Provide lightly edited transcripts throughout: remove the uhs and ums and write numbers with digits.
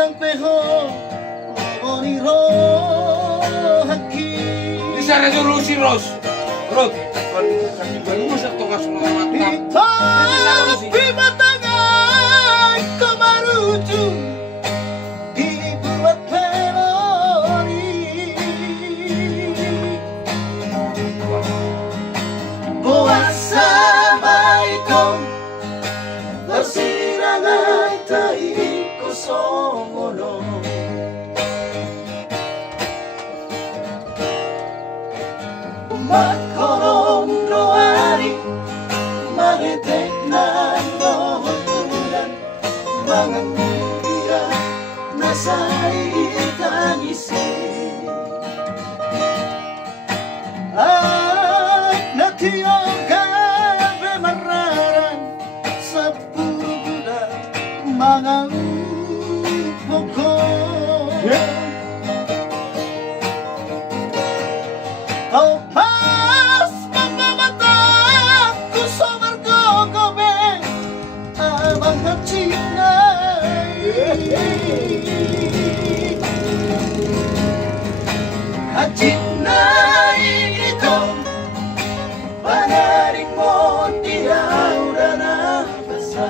ng peho Boniro haki Di sana dulu si Ros. Ros, kan masak to kasulong mata. Tapi matangay kamaruju dibuat melodi Assalamualaikum Bersirangan tahi kosomono Makorom doari Magetek na nohulan Mga mulia Nasa itangisin Ay natiyong gabi mararan Sa puruguda Mga upoko Oh, mas mamamatang ko sa margogobe Abang hapsinay Hapsinay ito Panaring mo di aura na basa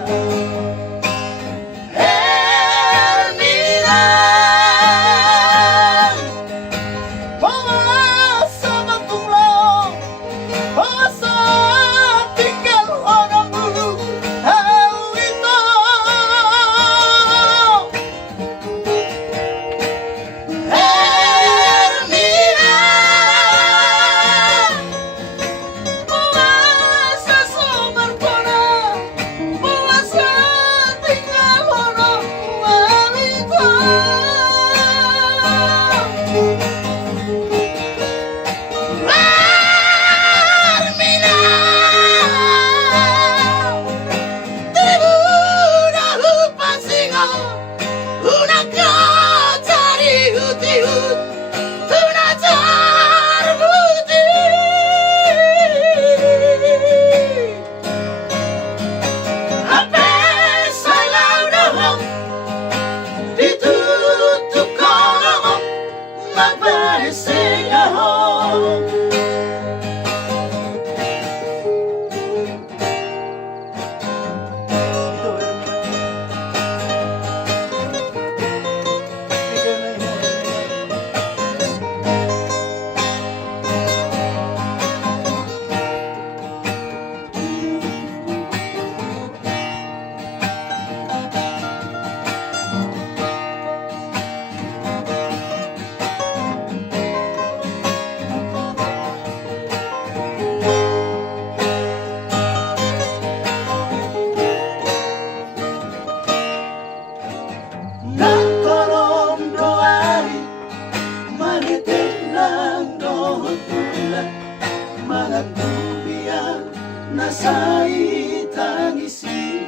Mga dubian nasa itangisin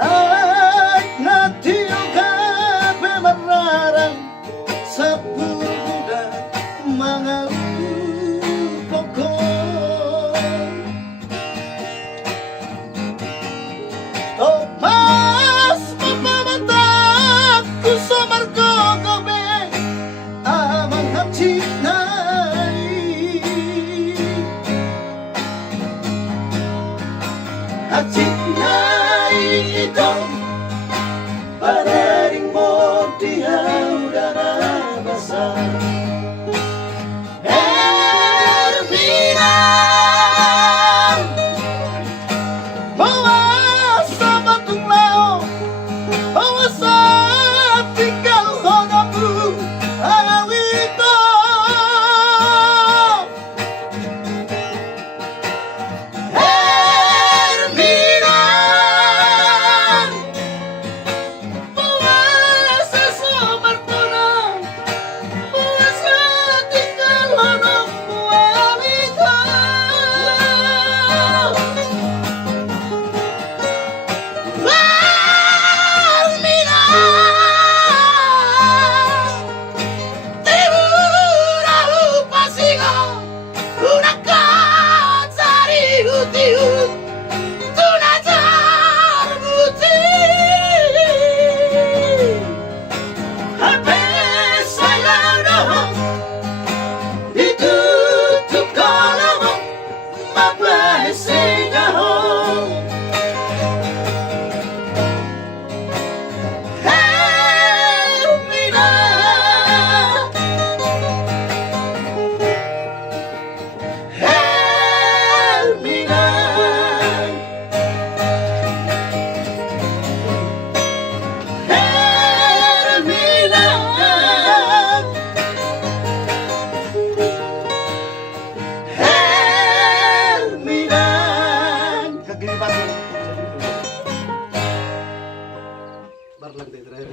Ay natiyong gabi mararang sa puruguda mga upoko Tomas mamamatag ko sa margogobe Amang hapsinay Hapsinay ito Panaring mo di aura na basa Hermina Bawa sa batong lao Bawa sa tingkal honapu Awito Hermina Bawa sa sumartona Bawa sa tingkal honapu Awito Una cosa di